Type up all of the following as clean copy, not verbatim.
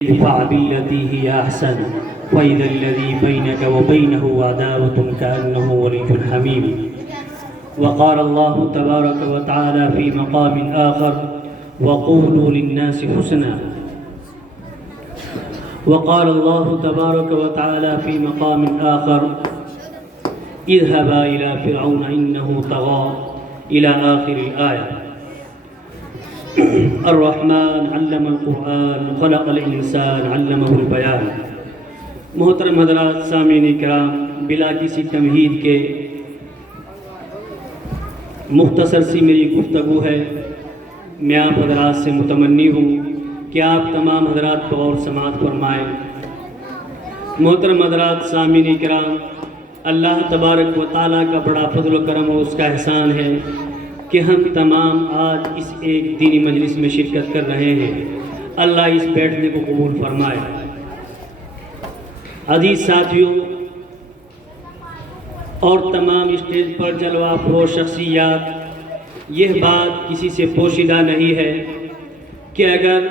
ادفع بالتي هي أحسن فإذا الذي بينك وبينه عداوة كأنه ولي حميم. وقال الله تبارك وتعالى في مقام آخر: وقولوا للناس حسنا. وقال الله تبارك وتعالى في مقام آخر: اذهبا إلى فرعون إنه طغى إلى آخر الآية. الرحمن علم القرآن خلق الانسان علمہ البیان. محترم حضرات، سامعین کرام، بلا کسی تمہید کے مختصر سی میری گفتگو ہے. میں آپ حضرات سے متمنی ہوں کہ آپ تمام حضرات غور سماعت فرمائیں. محترم حضرات، سامعین کرام، اللہ تبارک و تعالیٰ کا بڑا فضل و کرم اور اس کا احسان ہے کہ ہم تمام آج اس ایک دینی مجلس میں شرکت کر رہے ہیں. اللہ اس بیٹھنے کو قبول فرمائے. عزیز ساتھیوں اور تمام اسٹیج پر جلوہ افروز شخصیات، یہ بات کسی سے پوشیدہ نہیں ہے کہ اگر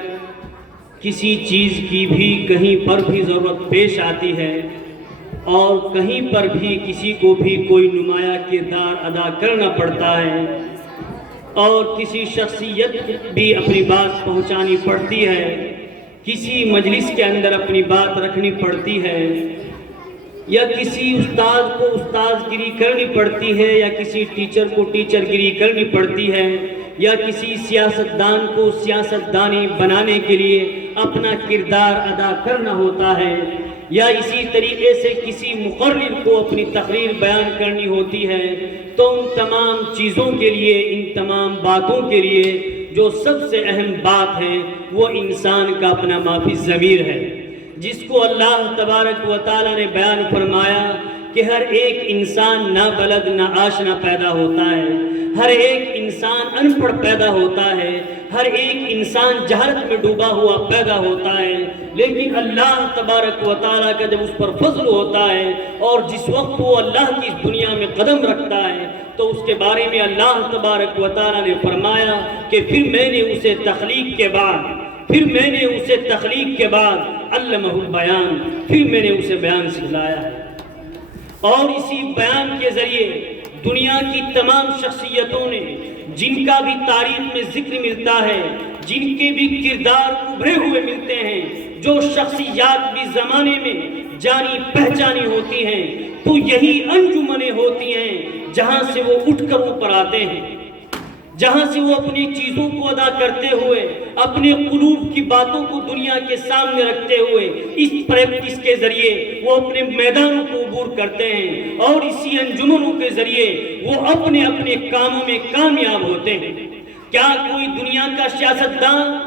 کسی چیز کی بھی کہیں پر بھی ضرورت پیش آتی ہے اور کہیں پر بھی کسی کو بھی کوئی نمایاں کردار ادا کرنا پڑتا ہے اور کسی شخصیت بھی اپنی بات پہنچانی پڑتی ہے، کسی مجلس کے اندر اپنی بات رکھنی پڑتی ہے، یا کسی استاد کو استاد گیری کرنی پڑتی ہے، یا کسی ٹیچر کو ٹیچر گیری کرنی پڑتی ہے، یا کسی سیاستدان کو سیاستدانی بنانے کے لیے اپنا کردار ادا کرنا ہوتا ہے، یا اسی طریقے سے کسی مقرر کو اپنی تقریر بیان کرنی ہوتی ہے، تو ان تمام چیزوں کے لیے، ان تمام باتوں کے لیے جو سب سے اہم بات ہے وہ انسان کا اپنا مافی ضمیر ہے، جس کو اللہ تبارک و تعالیٰ نے بیان فرمایا کہ ہر ایک انسان نہ بلد نہ آشنا پیدا ہوتا ہے، ہر ایک انسان ان پڑھ پیدا ہوتا ہے، ہر ایک انسان جہالت میں ڈوبا ہوا پیدا ہوتا ہے، لیکن اللہ تبارک و تعالیٰ کا جب اس پر فضل ہوتا ہے اور جس وقت وہ اللہ کی اس دنیا میں قدم رکھتا ہے تو اس کے بارے میں اللہ تبارک و تعالیٰ نے فرمایا کہ پھر میں نے اسے تخلیق کے بعد علمہ البیان، پھر میں نے اسے بیان سکھلایا ہے. اور اسی بیان کے ذریعے دنیا کی تمام شخصیتوں نے، جن کا بھی تاریخ میں ذکر ملتا ہے، جن کے بھی کردار ابھرے ہوئے ملتے ہیں، جو شخصیات بھی زمانے میں جانی پہچانی ہوتی ہیں، تو یہی انجمنیں ہوتی ہیں جہاں سے وہ اٹھ کر اوپر آتے ہیں، جہاں سے وہ اپنی چیزوں کو ادا کرتے ہوئے، اپنے قلوب کی باتوں کو دنیا کے سامنے رکھتے ہوئے اس پریکٹس کے ذریعے وہ اپنے میدانوں کو عبور کرتے ہیں، اور اسی انجمنوں کے ذریعے وہ اپنے اپنے کاموں میں کامیاب ہوتے ہیں. کیا کوئی دنیا کا سیاستدان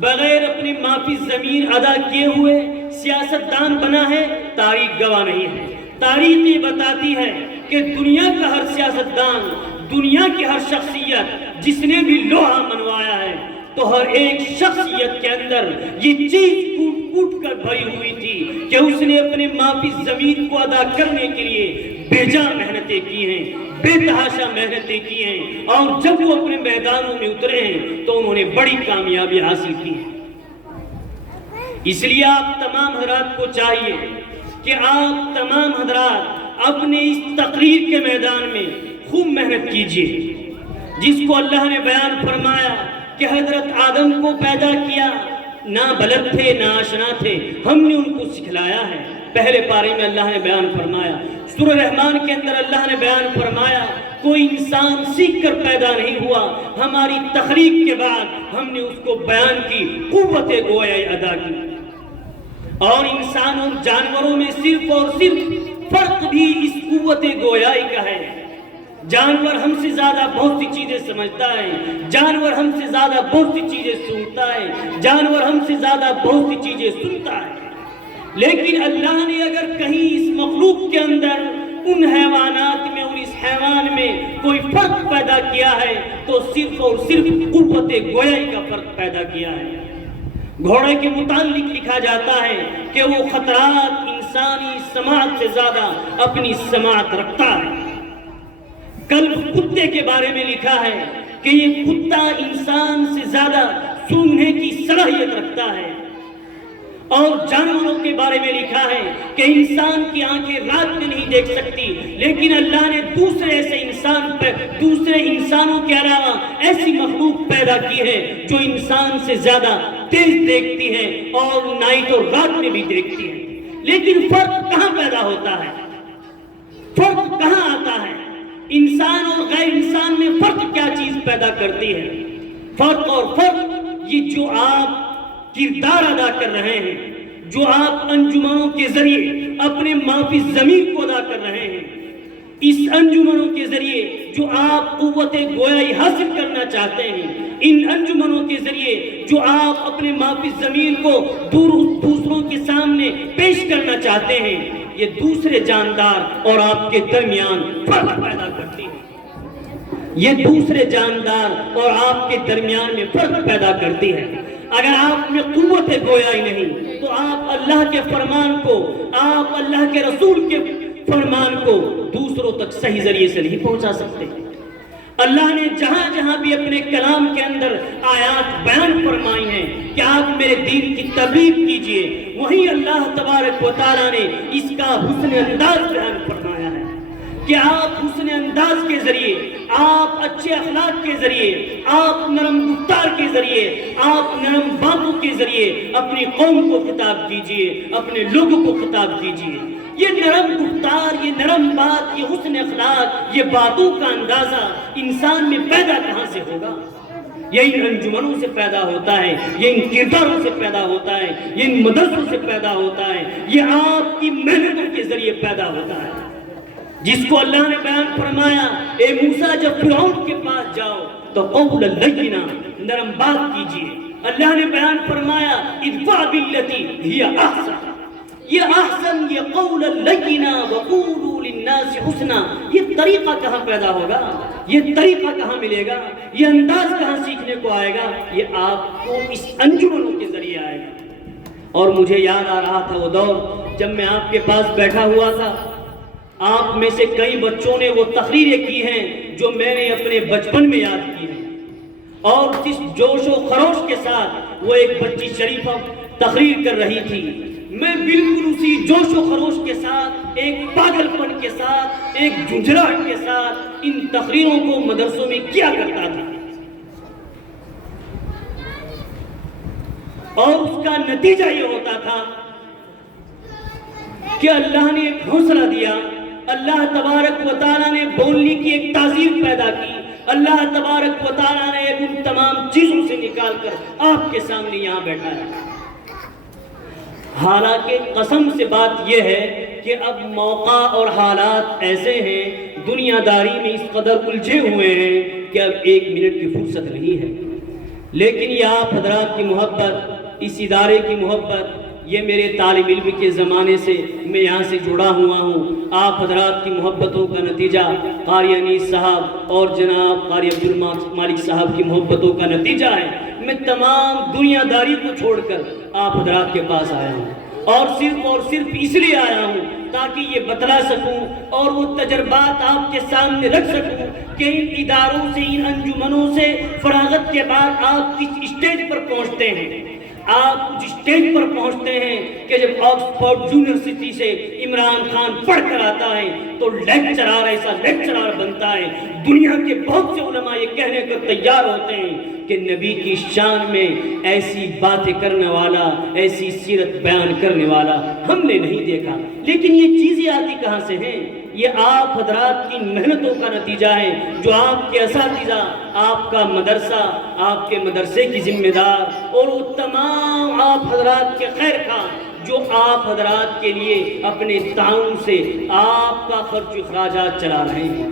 بغیر اپنے مافی ضمیر ادا کیے ہوئے سیاستدان بنا ہے؟ تاریخ گواہ نہیں ہے. تاریخ یہ بتاتی ہے کہ دنیا کا ہر سیاستدان، دنیا کی ہر شخصیت جس نے بھی لوہا منوایا ہے، تو ہر ایک شخصیت کے اندر یہ چیز کوٹ کوٹ کر بھری ہوئی تھی کہ اس نے اپنے مافی ضمیر کو ادا کرنے کے لیے بے جا محنتیں کی ہیں، بے تحاشا محنتیں کی ہیں، اور جب وہ اپنے میدانوں میں اترے ہیں تو انہوں نے بڑی کامیابی حاصل کی ہے. اس لیے آپ تمام حضرات کو چاہیے کہ آپ تمام حضرات اپنے اس تقریر کے میدان میں خوب محنت کیجیے، جس کو اللہ نے بیان فرمایا کہ حضرت آدم کو پیدا کیا، نہ بلد تھے نہ آشنا تھے، ہم نے ان کو سکھلایا ہے. پہلے پارے میں اللہ نے بیان فرمایا. سورہ رحمان کے اندر اللہ نے بیان فرمایا کوئی انسان سیکھ کر پیدا نہیں ہوا، ہماری تخلیق کے بعد ہم نے اس کو بیان کی قوت گویائی ادا کی. اور انسان اور جانوروں میں صرف اور صرف فرق بھی اس قوت گویائی کا ہے. جانور ہم سے زیادہ بہت سی چیزیں سمجھتا ہے، جانور ہم سے زیادہ بہت سی چیزیں سنتا ہے، جانور ہم سے زیادہ بہت سی چیزیں سنتا ہے، لیکن اللہ نے اگر کہیں اس مخلوق کے اندر ان حیوانات میں اور اس حیوان میں کوئی فرق پیدا کیا ہے تو صرف اور صرف قوت گویائی کا فرق پیدا کیا ہے. گھوڑے کے متعلق لکھا جاتا ہے کہ وہ خطرات انسانی سماعت سے زیادہ اپنی سماعت رکھتا ہے. کلب کتے کے بارے میں لکھا ہے کہ یہ کتا انسان سے زیادہ سونگنے کی صلاحیت رکھتا ہے. اور جانوروں کے بارے میں لکھا ہے کہ انسان کی آنکھیں رات میں نہیں دیکھ سکتی، لیکن اللہ نے دوسرے انسانوں کے علاوہ ایسی مخلوق پیدا کی ہے جو انسان سے زیادہ تیز دیکھتی ہے اور نائٹ اور رات میں بھی دیکھتی ہے۔ لیکن فرق کہاں پیدا ہوتا ہے؟ فرق کہاں آتا ہے؟ انسان اور غیر انسان میں فرق کیا چیز پیدا کرتی ہے؟ فرق یہ جو آپ کردار ادا کر رہے ہیں، جو آپ انجمنوں کے ذریعے اپنے معافی ضمیر کو ادا کر رہے ہیں، اس انجمنوں کے ذریعے جو آپ قوت گویائی حاصل کرنا چاہتے ہیں، ان انجمنوں کے ذریعے جو آپ اپنے معافی ضمیر کو دوسروں کے سامنے پیش کرنا چاہتے ہیں، یہ دوسرے جاندار اور آپ کے درمیان فرق پیدا کرتی ہے۔ یہ دوسرے جاندار اور آپ کے درمیان میں فرق پیدا کرتی ہے۔ اگر آپ میں قوت گویائی نہیں تو آپ اللہ کے فرمان کو، آپ اللہ کے رسول کے فرمان کو دوسروں تک صحیح ذریعے سے نہیں پہنچا سکتے۔ اللہ نے جہاں جہاں بھی اپنے کلام کے اندر آیات بیان فرمائی ہیں کہ آپ میرے دین کی تبلیغ کیجئے، وہیں اللہ تبارک و تعالیٰ نے اس کا حسن انداز بیان فرمایا ہے کہ آپ حسن انداز کے ذریعے، آپ اچھے اخلاق کے ذریعے، آپ نرم گفتار کے ذریعے، آپ نرم باتوں کے ذریعے اپنی قوم کو خطاب کیجئے، اپنے لوگوں کو خطاب کیجئے۔ یہ نرم گفتار، یہ نرم بات، یہ حسن اخلاق، یہ باتوں کا اندازہ انسان میں پیدا کہاں سے ہوگا؟ یہ ان انجمنوں سے پیدا ہوتا ہے، یہ ان کرداروں سے پیدا ہوتا ہے، یہ ان مدرسوں سے پیدا ہوتا ہے، یہ آپ کی محنتوں کے ذریعے پیدا ہوتا ہے، جس کو اللہ نے بیان فرمایا، اے موسیٰ جب فرعون کے پاس جاؤ تو قول لینا، نرم بات کیجئے۔ اللہ نے بیان فرمایا ادفع باللتی ہی احسن، یہ احسن، یہ قول لینا وقولوا للناس حسنا، یہ طریقہ کہاں پیدا ہوگا؟ یہ طریقہ کہاں ملے گا؟ یہ انداز کہاں سیکھنے کو آئے گا؟ یہ آپ کو اس انجمنوں کے ذریعے آئے گا۔ اور مجھے یاد آ رہا تھا وہ دور جب میں آپ کے پاس بیٹھا ہوا تھا، آپ میں سے کئی بچوں نے وہ تقریریں کی ہیں جو میں نے اپنے بچپن میں یاد کی ہیں، اور جس جوش و خروش کے ساتھ وہ ایک بچی شریفہ تقریر کر رہی تھی، میں بالکل اسی جوش و خروش کے ساتھ، ایک پاگل پن کے ساتھ، ایک جھنجھلاہٹ کے ساتھ ان تقریروں کو مدرسوں میں کیا کرتا تھا، اور اس کا نتیجہ یہ ہوتا تھا کہ اللہ نے ایک حوصلہ دیا، اللہ تبارک و تعالیٰ نے بولنے کی ایک تعظیم پیدا کی، اللہ تبارک و تعالیٰ نے ان تمام چیزوں سے نکال کر آپ کے سامنے یہاں بیٹھا ہے۔ حالانکہ قسم سے بات یہ ہے کہ اب موقع اور حالات ایسے ہیں، دنیا داری میں اس قدر الجھے ہوئے ہیں کہ اب ایک منٹ کی فرصت نہیں ہے، لیکن یہ آپ حضرات کی محبت، اس ادارے کی محبت، یہ میرے طالب علم کے زمانے سے میں یہاں سے جڑا ہوا ہوں، آپ حضرات کی محبتوں کا نتیجہ، قاری انیس صاحب اور جناب قاری عبدالمالک صاحب کی محبتوں کا نتیجہ ہے۔ میں تمام دنیا داری کو چھوڑ کر آپ حضرات کے پاس آیا ہوں، اور صرف اس لیے آیا ہوں تاکہ یہ بتلا سکوں اور وہ تجربات آپ کے سامنے رکھ سکوں کہ ان اداروں سے، ان انجمنوں سے فراغت کے بعد آپ کس اسٹیج پر پہنچتے ہیں۔ آپ کچھ اسٹیج پر پہنچتے ہیں کہ جب آکسفورڈ یونیورسٹی سے عمران خان پڑھ کر آتا ہے تو لیکچرار ایسا لیکچرار بنتا ہے، دنیا کے بہت سے علماء یہ کہنے کو تیار ہوتے ہیں کہ نبی کی شان میں ایسی باتیں کرنے والا، ایسی سیرت بیان کرنے والا ہم نے نہیں دیکھا۔ لیکن یہ چیزیں آتی کہاں سے ہیں؟ یہ آپ حضرات کی محنتوں کا نتیجہ ہے، جو آپ کے اساتذہ، آپ کا مدرسہ، آپ کے مدرسے کی ذمہ دار اور وہ تمام آپ حضرات کے خیر خواہ جو آپ حضرات کے لیے اپنے تعاون سے آپ کا خرچ اخراجات چلا رہے ہیں،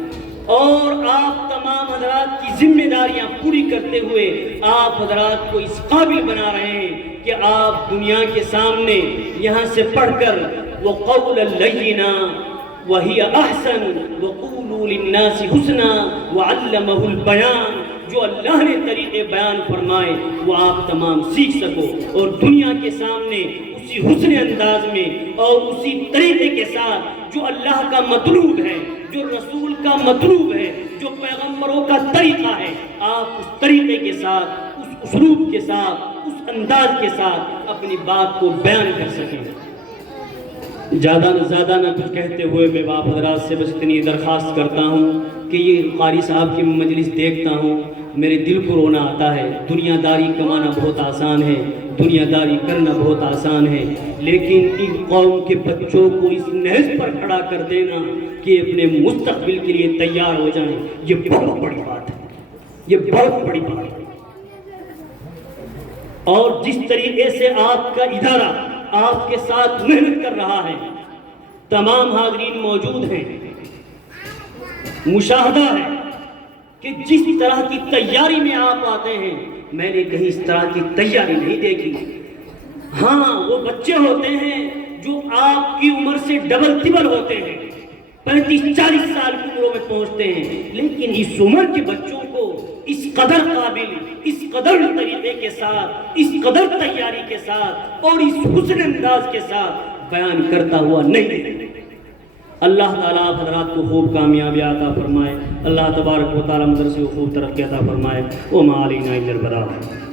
اور آپ تمام حضرات کی ذمہ داریاں پوری کرتے ہوئے آپ حضرات کو اس قابل بنا رہے ہیں کہ آپ دنیا کے سامنے یہاں سے پڑھ کر وہ قول لینا وہی احسن وقولوا للناس حسنا وعلمہ البیان، جو اللہ نے طریقے بیان فرمائے وہ آپ تمام سیکھ سکو، اور دنیا کے سامنے اسی حسن انداز میں اور اسی طریقے کے ساتھ جو اللہ کا مطلوب ہے، جو رسول کا مطلوب ہے، جو پیغمبروں کا طریقہ ہے، آپ اس طریقے کے ساتھ، اس اسلوب کے ساتھ، اس انداز کے ساتھ اپنی بات کو بیان کر سکیں۔ زیادہ نہ کچھ کہتے ہوئے میں باپ حضرات سے بس اتنی درخواست کرتا ہوں کہ یہ قاری صاحب کی مجلس دیکھتا ہوں، میرے دل کو رونا آتا ہے۔ دنیا داری کمانا بہت آسان ہے، دنیا داری کرنا بہت آسان ہے، لیکن ان قوم کے بچوں کو اس نہج پر کھڑا کر دینا کہ اپنے مستقبل کے لیے تیار ہو جائیں، یہ بہت بڑی بات ہے، یہ بہت بڑی بات ہے۔ اور جس طریقے سے آپ کا ادارہ آپ کے ساتھ محنت کر رہا ہے، تمام حاضرین موجود ہیں، مشاہدہ ہے کہ جس طرح کی تیاری میں آپ آتے ہیں میں نے کہیں اس طرح کی تیاری نہیں دیکھی۔ ہاں وہ بچے ہوتے ہیں جو آپ کی عمر سے ڈبل ٹربل ہوتے ہیں، 35-40 سال کی عمروں میں پہنچتے ہیں، لیکن اس عمر کے بچوں کو اس قدر قابل، اس قدر طریقے کے ساتھ، اس قدر تیاری کے ساتھ اور اس حسن انداز کے ساتھ بیان کرتا ہوا نہیں۔ اللہ تعالیٰ آپ حضرات کو خوب کامیابی عطا فرمائے، اللہ تبارک و تعالیٰ مدرسے کو خوب ترقی عطا فرمائے۔ وما علینا الا البلاغ۔